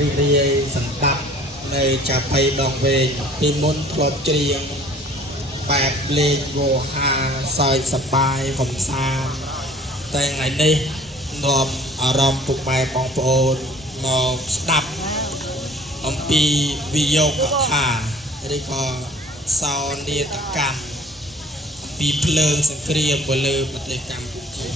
រីរាយសន្តាប់នៅចាប៉ីដងវែងពីមុនធ្លាប់ច្រៀងបែបលេងវោហាសើចសប្បាយកំសាន្តតែថ្ងៃនេះនាំអារម្មណ៍ពុកម៉ែបងប្អូនមកស្ដាប់អំពីវិយោគថាឬក៏សោនាតកម្មពីភ្លើងសង្គ្រាមនៅលើប្រទេសកម្ពុជា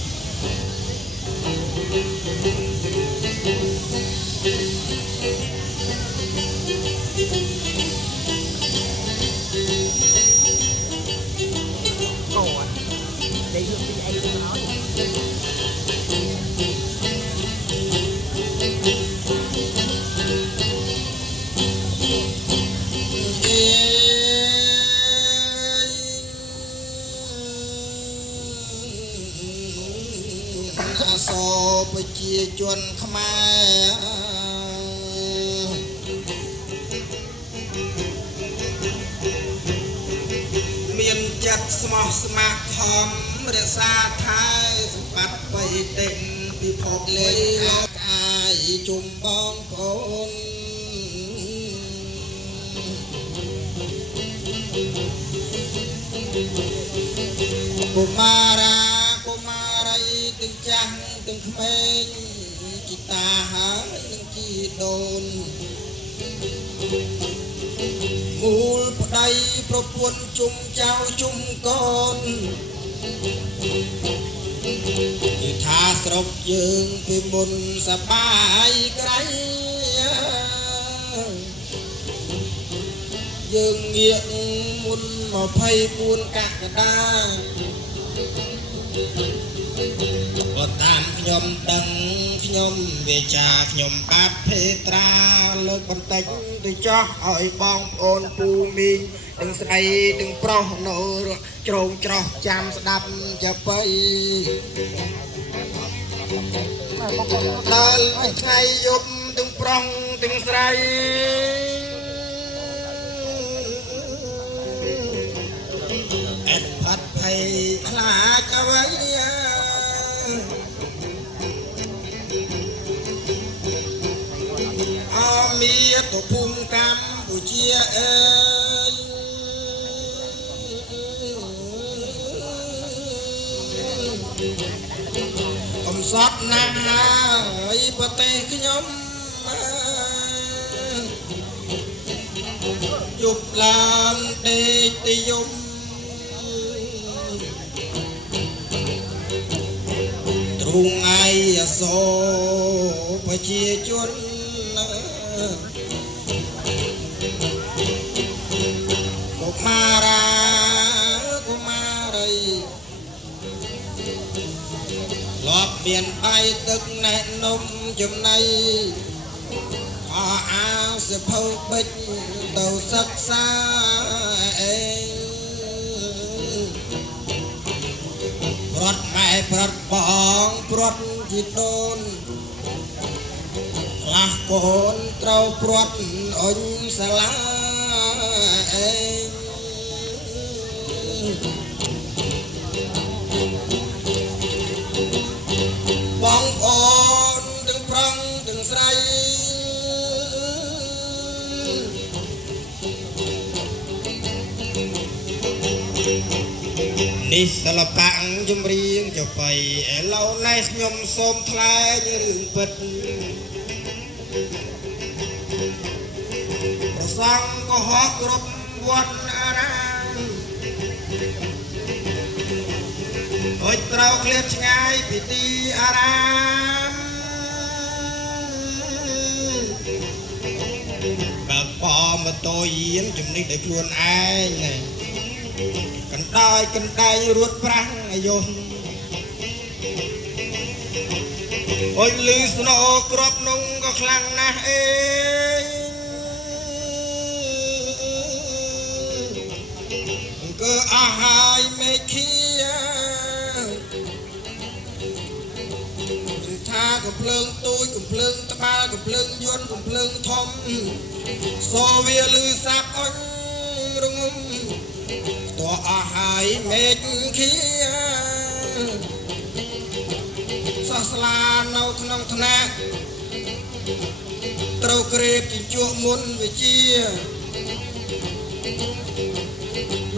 សប្រជាជនខ្មែរមានចិត្តស្មោះស្ម័គ្រខំរក្សាថែសម្បត្តិបៃតេងពិភពលេលោកអាយជុំបងប្អូនកុមារាទាំងចាស់ទាំងក្មេងជីតាហើយនឹងជីដូនមូលប្តីប្រពន្ធជុំចៅជុំកូនគឺថាស្រុកយើងពីមុនសបាយក្រៃយើងងាកមុន24កក្កដាតាមខ្ញុំដឹងខ្ញុំវាចាខ្ញុំបាទភេត្រាលើកបន្តិចទៅចោះឲ្យបងប្អូនពូមីងទាំងស្រីទាំងប្រុសនៅជ្រងច្រោះចាំស្ដាប់ចាបៃដល់ថ្ងៃយប់ទាំងប្រុសទាំងស្រីអត់ផាត់ភ័យខ្លាចអ្វីមានទៅភូមិកម្ពុជាអើយកំសត់ណាស់ហើយប្រទេសខ្ញុំយប់ឡើងដេកទៅយំទ្រូងឯអសូរប្រជាជនកុមារាកុមារីលាប់មានបាយទឹកណែនំចំណៃអអាសិភៅបិចទៅសិក្សាអេប្រត់ម៉ែប្រត់បងប្រត់ជីដូនខ្លះកូនត្រូវព្រាត់អុញសាលាអេបងប្អូនទាំងប្រុសទាំងស្រីនេះសិល្បៈចម្រៀងចបៃឥឡូវនេះខ្ញុំសូមថ្លែងរឿងពិតប្រសងកុហកគ្រប់វត្តអារាមអុចត្រូវឃ្លាតឆ្ងាយពីទីអារាមបើប៉ម៉ូតូយានជំនិះដោយខ្លួនឯងកណ្ដាយរួតប្រាំងអាយុអុយលឺស្នោក្របនងក៏ខ្លាំងណាស់អេក៏អស់ហើយមេឃាថាកំភ្លើងទូចកំភ្លើងត្បាល់កំភ្លើងយន្តកំភ្លើងធំសូវាលឺសាប់អុញរងំតអស់ហើយមេឃាសោះស្លានៅក្នុងថ្នាក់ ត្រ ត្រូវក្រេបជញ្ជក់មុនវិជា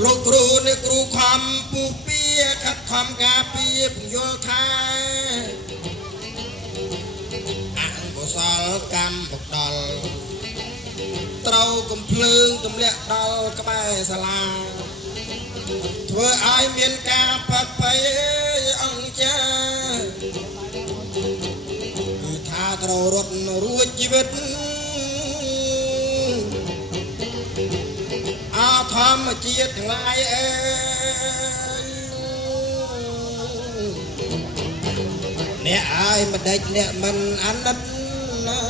លោកគ្រូអ្នកគ្រូខំពុះពៀខិតខំការពារពយល់ថាអង្គុសលកម្មបកដល់ត្រូវកំភ្លើងទម្លាក់ដល់ក្បែរសាលាធ្វើឲ្យមានការផាត់ភ័យអង្គចាគឺថាត្រូវរត់រួចជីវិតអាធម្មជាតិទាំងឡាយអើយអ្នកអើយមិនដេចអ្នកមិនអាណិតណា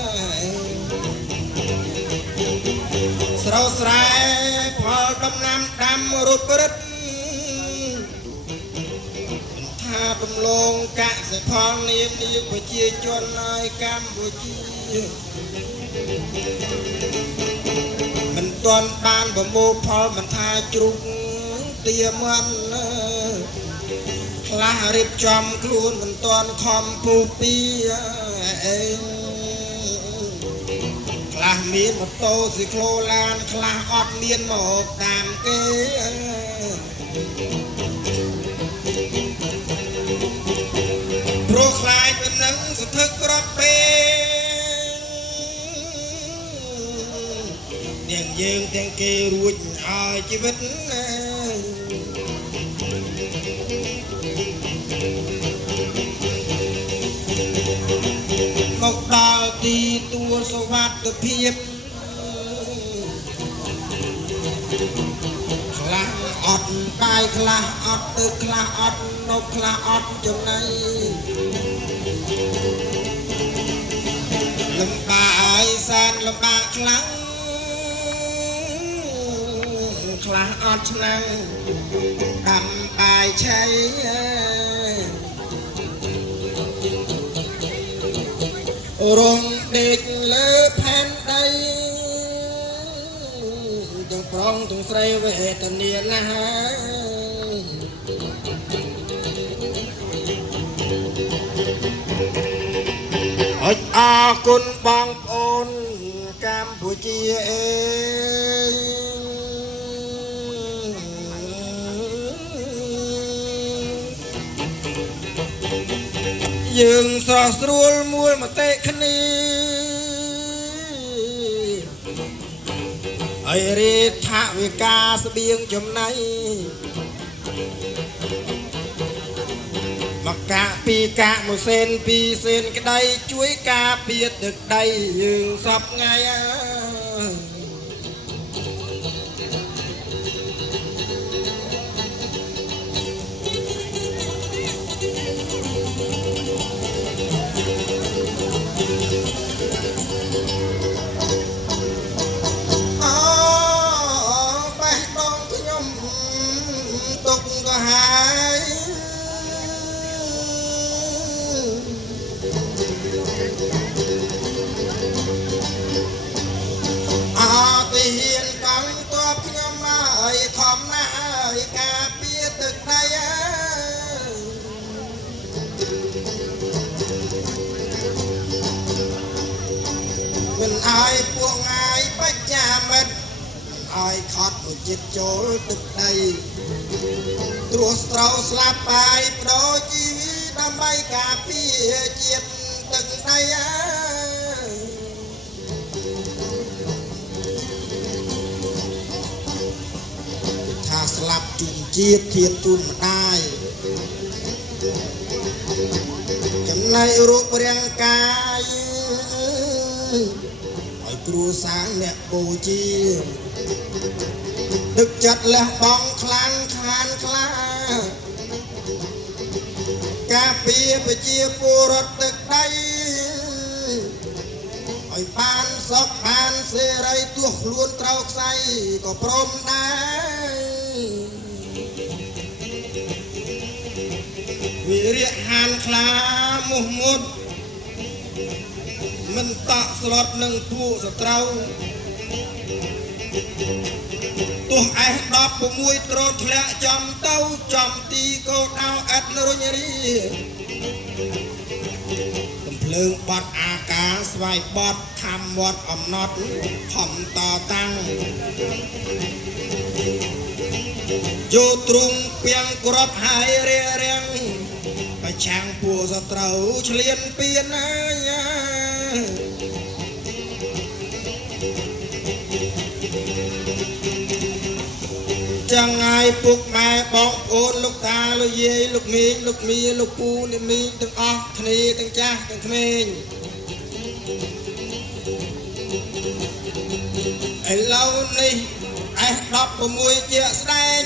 ស្រោស្រែផលដំណាំដាំរុបរិទ្ធថាដំឡងកសិផលនានាប្រជាជននៅកម្ពុជាមិនទាន់បានប្រមូលផលមិនថាជ្រូកទាមិនខ្លះរៀបចំខ្លួនមិនទាន់ខំពុះពីអេខ្លះមានម៉ូតូស៊ីក្លូឡានខ្លះអត់មានមកតាមគេព្រោះខ្លាចដំណឹងសន្ធឹកក្របពេលទាំងយើងទាំងគេរួចឲ្យជីវិតមកដល់ទីទួលសុវត្ថិភាពខ្លះអត់បាយខ្លះអត់ទឹកខ្លះអត់នប់ខ្លះអត់ចំណៃលំបាកឲ្យសានលំបាកខ្លាំងខ្លះអត់ឆ្នាំងដាំបាយឆៃរងដេកលើផែនដីទាំងប្រុងទាំងស្រីវេទនាណាស់អរគុណបងប្អូនកម្ពុជាអេយើងស្រស់ស្រួលមួលមតិគ្នាឲ្យរាជថវិកាស្បៀងចំណៃមកកាពីកាមួយសេនពីរសេនក្តីជួយការពារទឹកដីយើងសពថ្ងៃមិនឲ្យពួកងាយបច្ចាមិត្តឲ្យខត់មួយចិត្តចូលទឹកដីទ្រោះស្ត្រូវស្លាប់បាយបដូរជីវិតដើម្បីការពារជាតិទឹកដីថាស្លាប់ជូនជាតិធានជូនម្ដាយចំណែករូបរាងកាយឲ្យគ្រួសារអ្នកបូជាទឹកចិត្តលះបង់ខ្លាំងខានខ្លាការពារប្រជាពលរដ្ឋទឹកដីឲ្យបានសុខបានសេរីទោះខ្លួនត្រូវខ្សែក៏ព្រមដែរវិរិយហានខ្លាមុះមុតមិនតក់ស្លុតនឹងពួកសត្រូវទោះឯ16ត្រោតធ្លាក់ចំទៅចំទីកោដៅអិតរុញរីកំភ្លើងបាត់អាកា ការស្វ័យបត់ខំវត្តអំណត់ខំតតាំងយោទ្រង់ពីងក្របហើយរៀងប្រឆាំងពួកសត្រូវឆ្លៀនពៀនហើយจังไงปุกแม่บอกโอนลูกตาลูกเย่ลูกมีลูกมีลูกปูนี่มีตั้งออกทนีตั้งจ้าตั้งเขมรไอ้เรานี่ไอ้รับประมวยเจี๊ยแสดง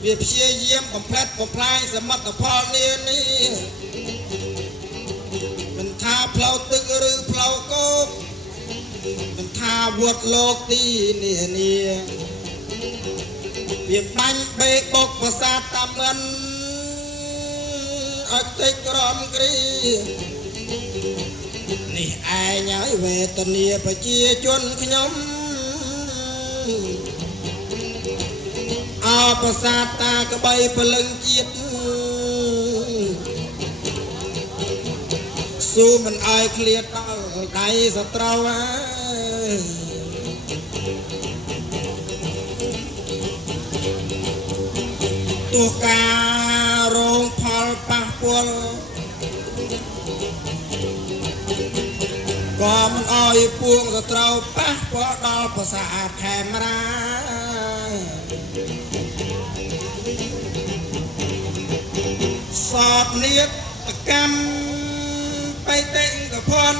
เวียบเชียเยี่ยมผมแพลดผมพลายสมัติพอเนี่ยนี่มันท่าเพลาตึกหรือเพลาโกบมันท่าวดโลกตีเนี่ยเบียบบังเบกบกภาษาตามเงินอักติกรอมกรีนี่ไอ้ย้ายเวทเนียไปเจียจนขยมเอาภาษาตากระใบพลังจิตสู้มันไอเคลียดตั้งใจสตราวตัวการงพอลปะปวลก็มันอ้อยพวงสตราวปะปวดอลภาษาแคมราสอบเนียดตะกำไปเต็งกับพน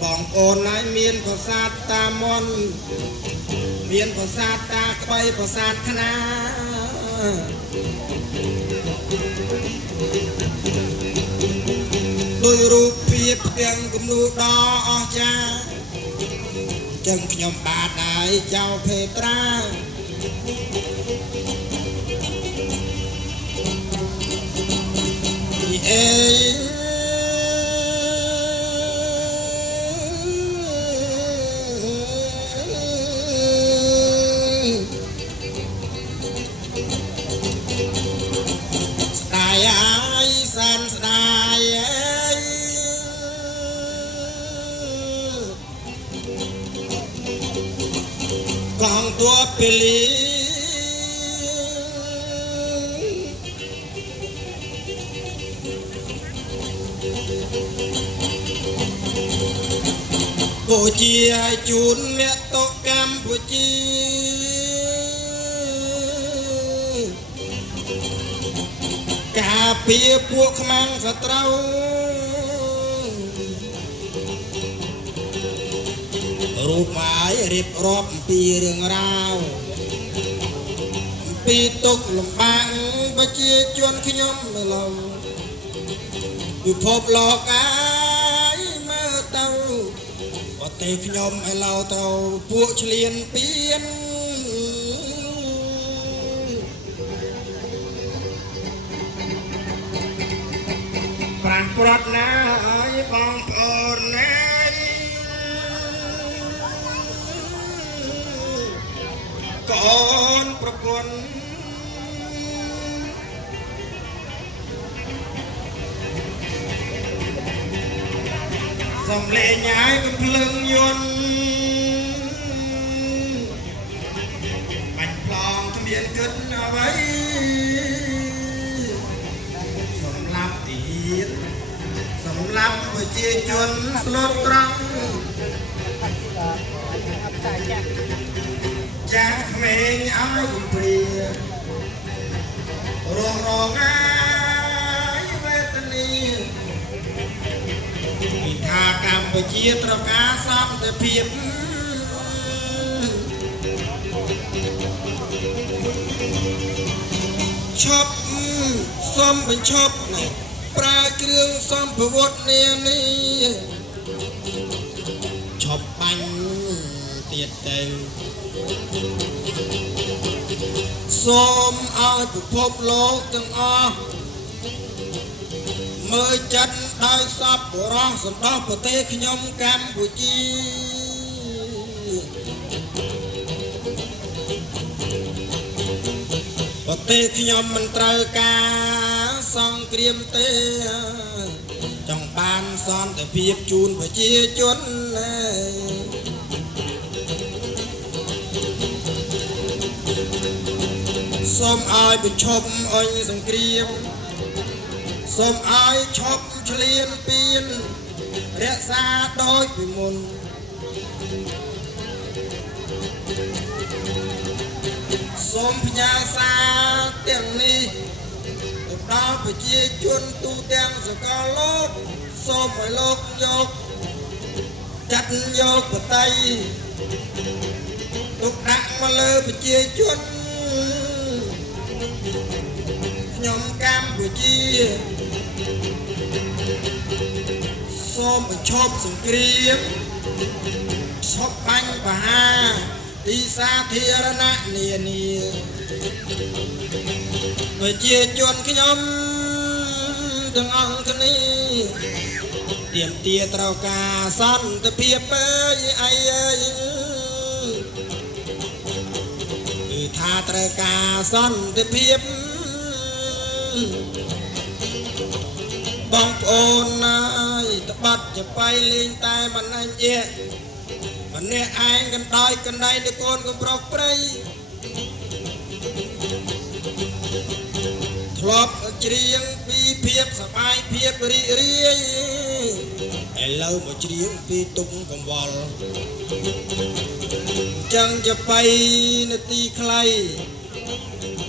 บองโอนนายเมียนภาษาตามอนเมียนภาษาตาใบภาษาคณะโดยรูปเพียบเพียงกุมนูดอจาจึงขยมบาดได้เจ้าเพตราเองกองตัวเปลีปูเจียจูนเมตโตกัมปูจีกาเปียพวกมังสตรารูปหมายเรียบรอบปีเรื่องราวปีตกลำบากบาเจียจวนขยมไม่ลงอยู่พบหลอกไอ้เมื่อเต้าว่าเตะขยมไอ้เราเต้าพวกเฉลียนเปลี่ยนปรากฏนะไอ้บองเอิญนะก่อนประกวนสำเร็จย้ายกับเพลิงยนต์บันปลองทะเบียนเกิดเอาไว้สำหรับตีดสำหรับไปเจียจนสลดตรังจากเมงอ้ายเปรียร้องอ้ายเวทนีอิทากรรมไปเจียตระกาซ้ำแต่เพียบชอบซ้อมเป็นชอบปลาเครื่องซ้อมประวัติเนี่ยนี่ชอบปังเตียดเต็งส้มเอาไปพบโลกตั้งเมื่อจัดได้สับร้องสำนักประเทศขยมกัมพูชีประเทศขยมมันตรากาสังเกรียมเต trong ban son để việc chun và chia chun xóm ai bị chọc anh sông kia xóm ai chọc liên pin rẽ xa đôi vì môn xóm nhà xa tiếng ni đó phải chia chuôn tu tiếng rồi có lốt xóm phải lốt dốc chặt dốc vào tay tục đặng mà lơ phải chia chuôn nhóm cam của chi xóm phải chộp sừng kia xóp bánh và ha đi xa thia ra nạ nìa nìa phải chia chuồn cái nhóm từng ông thân đi điểm tia trao ca son tập hiệp ơi ai ơi tha trao ca son tập hiệp bóng ôn ơi tập bắt cho bay lên tay mình anh nhẹ mình nè anh cần đây để con cũng bọc đây thọp chiêng pi phiếp sập ai phiếp ri ri ai lâu mà chiêng pi tung còn vol chẳng cho bay nè ti khay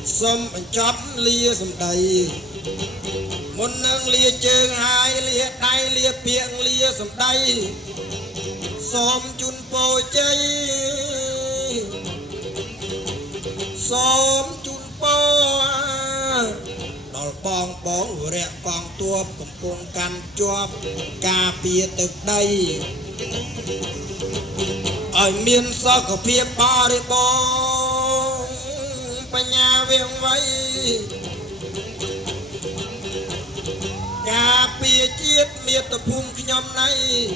xôm chóp lia sầm đầy một nâng lia chừng hai lia đai lia piệng lia sầm đầy xôm chun po chơi xôm chun po đòi bong bóng rẹ bong tua cùng cùng căn cho cà phê từ đây ở miền sau có phía ba đi bong bà nhà viên vây cà phê chiết miệt tập hùng khi nhóm này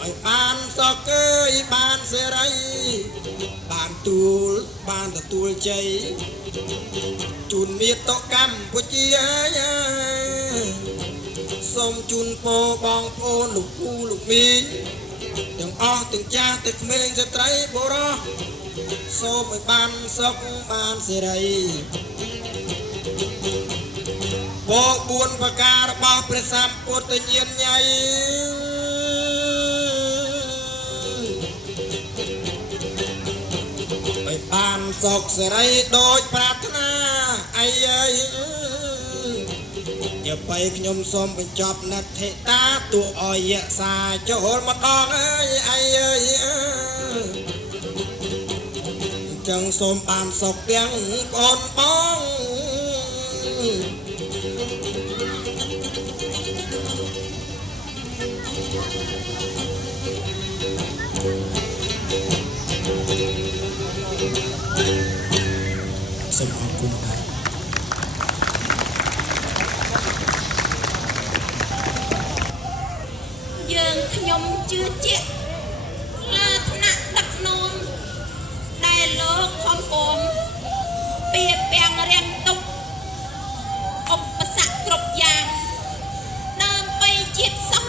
ở bàn sau cây bàn xe đây bàn tuôn cháy chun miệt to Campuchia sông chun po bong po lục cu lục mi từng o từng cha từng men sẽ trái bồ đó so với ban sóc ban xe đây bộ buồn và ca bao presam của tự nhiên nhảy bàn sọc sẽ đây đôi Pratana ai ơi giờ bay nhom xóm bên chọp nát thế ta tụ oi xa cho hồn mặt đòn ơi ai ơi chẳng xóm bàn sọc tiếng con bóng xin học cùng thầy dương nhung chưa chết là nặng đặc nôn đại lô không ôm bia bèn riêng tục ốc sạc trục vàng đơm bay chết sóc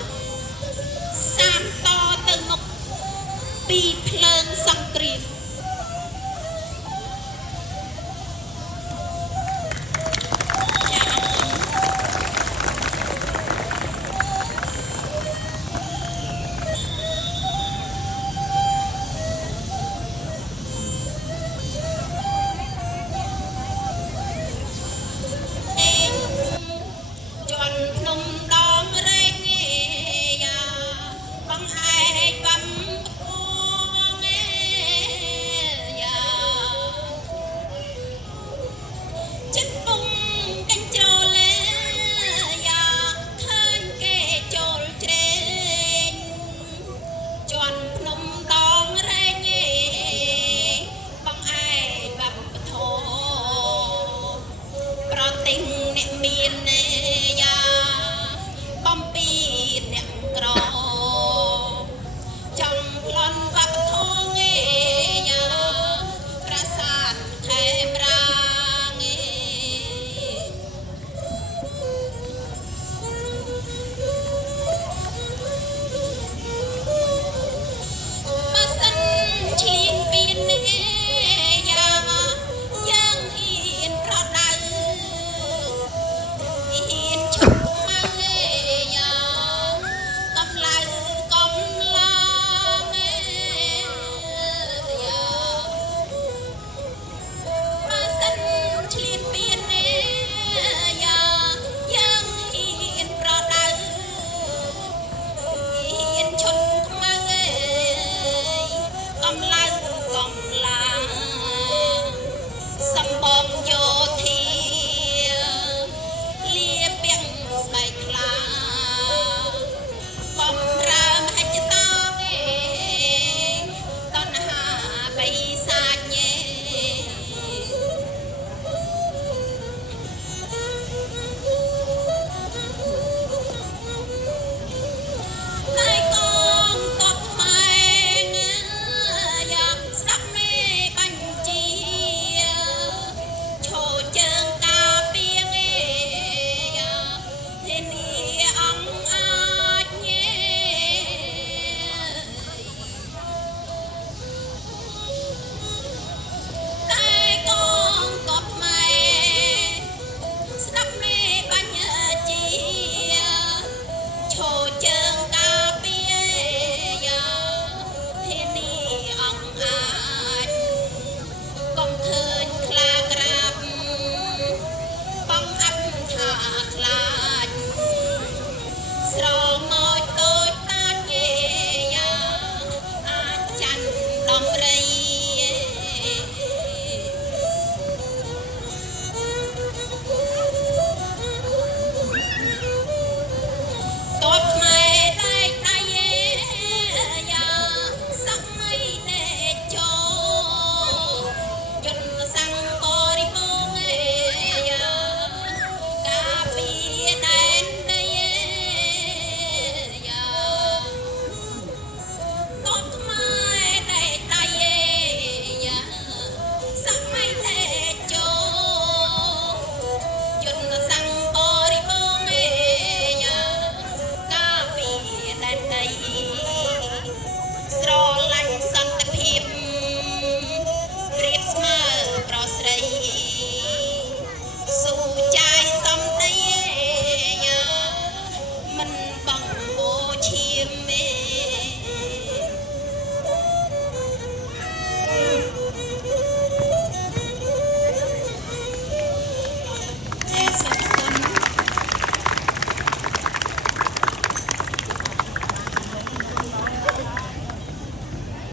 sam to từ ngục bì phơn song kriệt